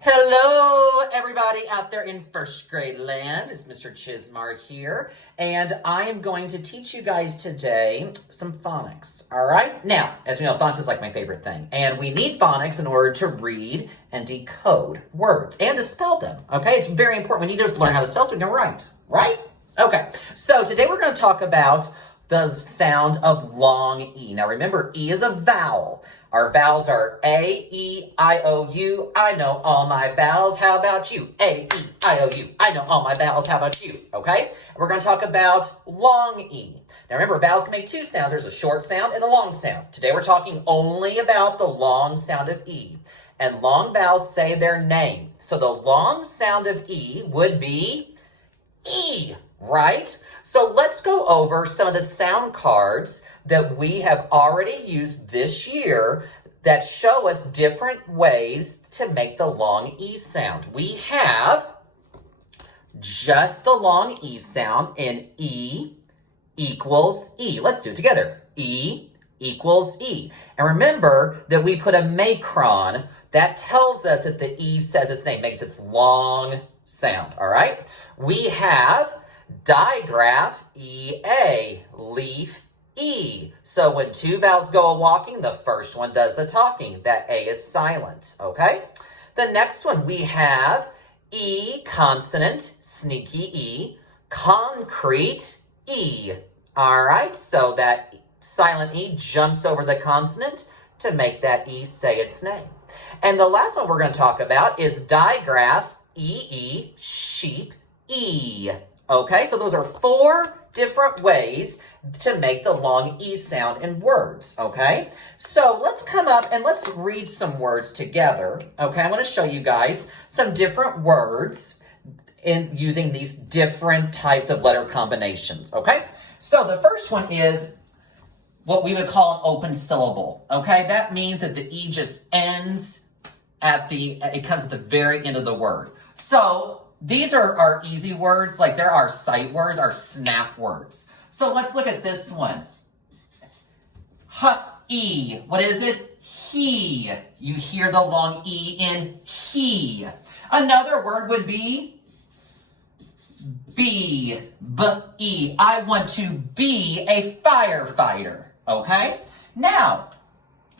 Hello, everybody out there in first grade land. It's Mr. Chismar here, and I am going to teach you guys today some phonics, all right? Now, as we know, phonics is like my favorite thing, and we need phonics in order to read and decode words and to spell them, okay? It's very important. We need to learn how to spell so we can write, right? Okay, so today we're going to talk about the sound of long E. Now remember, E is a vowel. Our vowels are A, E, I, O, U. I know all my vowels. How about you? A, E, I, O, U. I know all my vowels. How about you? Okay? We're going to talk about long E. Now remember, vowels can make two sounds. There's a short sound and a long sound. Today we're talking only about the long sound of E. And long vowels say their name. So the long sound of E would be E, right? So let's go over some of the sound cards that we have already used this year that show us different ways to make the long E sound. We have just the long E sound in E equals E. Let's do it together. E equals E. And remember that we put a macron that tells us that the E says its name, makes its long sound, all right? We have digraph, E-A, leaf, E. So when two vowels go a-walking, the first one does the talking. That A is silent, okay? The next one, we have E, consonant, sneaky E, concrete, E. All right, so that silent E jumps over the consonant to make that E say its name. And the last one we're going to talk about is digraph, E-E, sheep, E. Okay, so those are four different ways to make the long E sound in words, okay? So let's come up and let's read some words together, okay? I want to show you guys some different words in using these different types of letter combinations, okay? So the first one is what we would call an open syllable, okay? That means that the E just ends it comes at the very end of the word. So these are our easy words, like there are sight words, our snap words. So let's look at this one. H-E, what is it? He. You hear the long E in he. Another word would be be, B-E. I want to be a firefighter, okay? Now,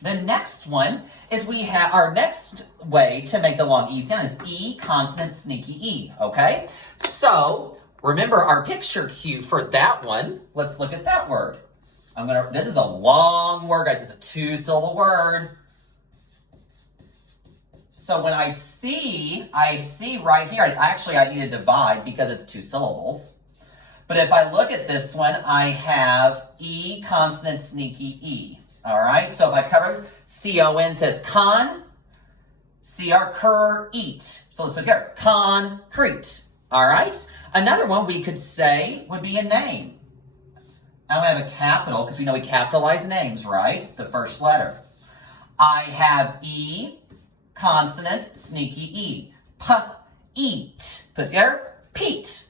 the next one is we have our next way to make the long E sound is E, consonant, sneaky E, okay? So remember our picture cue for that one. Let's look at that word. This is a long word, guys. It's a two-syllable word. So when I see right here, I need to divide because it's two syllables. But if I look at this one, I have E, consonant, sneaky E. All right, so if I cover C-O-N says con, C-R-cur, eat. So let's put it together, concrete. All right, another one we could say would be a name. I have a capital because we know we capitalize names, right? The first letter. I have E, consonant, sneaky E. P-eat. Put it together, Pete.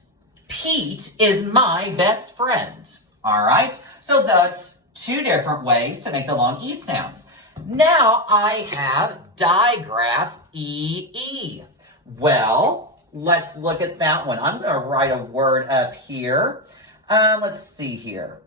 Pete is my best friend. All right, so that's two different ways to make the long E sounds. Now I have digraph, E-E. Well, let's look at that one. I'm going to write a word up here. Let's see here.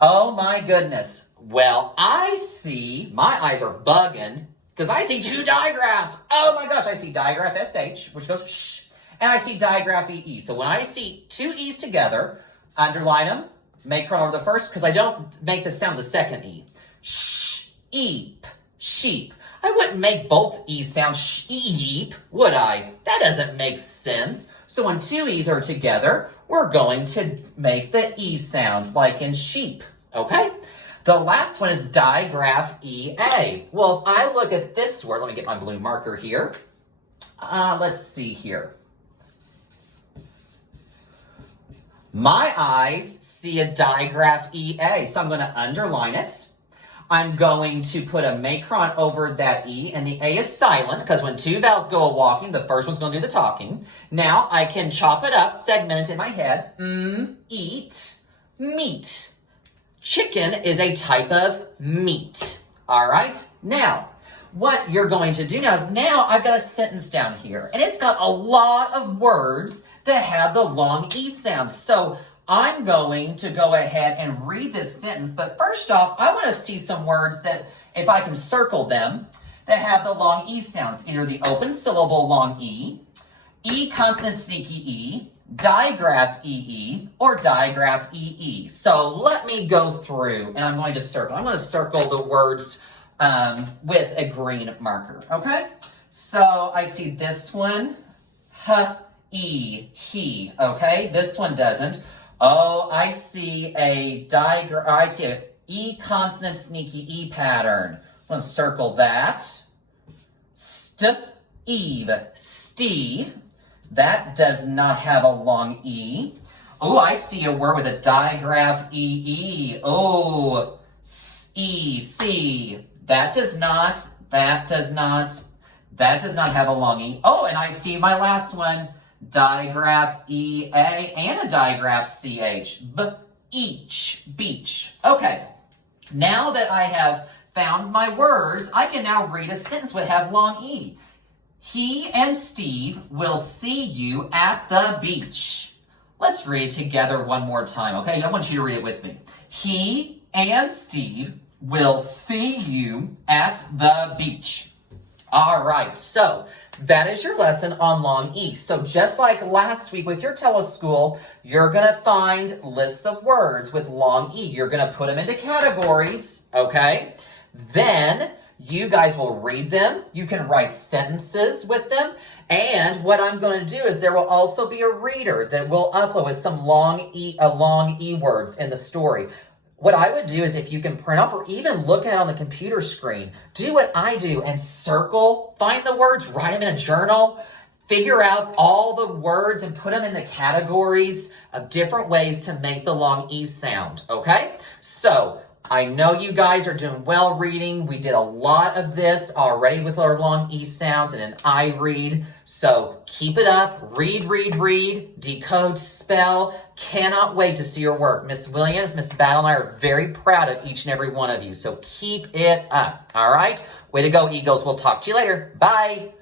Oh my goodness. Well, my eyes are bugging because I see two digraphs. Oh my gosh, I see digraph, S-H, which goes shh, and I see digraph, E-E. So when I see two E's together, underline them, macron over the first, because I don't make the sound the second E. Sheep, sheep. I wouldn't make both E's sound sheep, would I? That doesn't make sense. So when two E's are together, we're going to make the E sound, like in sheep, okay? The last one is digraph, E-A. Well, if I look at this word, let me get my blue marker here. Let's see here. My eyes see a digraph, E-A, so I'm going to underline it. I'm going to put a macron over that E, and the A is silent, because when two vowels go a-walking, the first one's going to do the talking. Now, I can chop it up, segment it in my head. Eat, meat. Chicken is a type of meat. All right? Now, what you're going to do now is I've got a sentence down here, and it's got a lot of words that have the long E sound. So I'm going to go ahead and read this sentence, but first off, I want to see some words that, if I can circle them, that have the long E sounds, either the open syllable long E, E consonant sneaky E, digraph EE, or digraph EE. So let me go through, and I'm going to circle. I'm going to circle the words with a green marker, okay? So I see this one, he, okay? This one doesn't. Oh, I see a E consonant sneaky E pattern. I'm going to circle that. Eve, Steve. That does not have a long E. Oh, I see a word with a digraph EE. Oh, C. That does not have a long E. Oh, and I see my last one, digraph EA and a digraph CH. Beach. Okay, now that I have found my words, I can now read a sentence that have long E. He and Steve will see you at the beach. Let's read it together one more time, okay? I want you to read it with me. He and Steve will see you at the beach. All right, so that is your lesson on long E. So just like last week with your teleschool, you're going to find lists of words with long E. You're going to put them into categories, okay? Then you guys will read them. You can write sentences with them. And what I'm going to do is there will also be a reader that will upload with some long E words in the story. What I would do is, if you can print off or even look at it on the computer screen, do what I do and circle, find the words, write them in a journal, figure out all the words and put them in the categories of different ways to make the long E sound, okay? So I know you guys are doing well reading. We did a lot of this already with our long E sounds and an I read. So keep it up. Read, decode, spell. Cannot wait to see your work. Miss Williams, Miss Battle, and I are very proud of each and every one of you. So keep it up. All right? Way to go, Eagles. We'll talk to you later. Bye.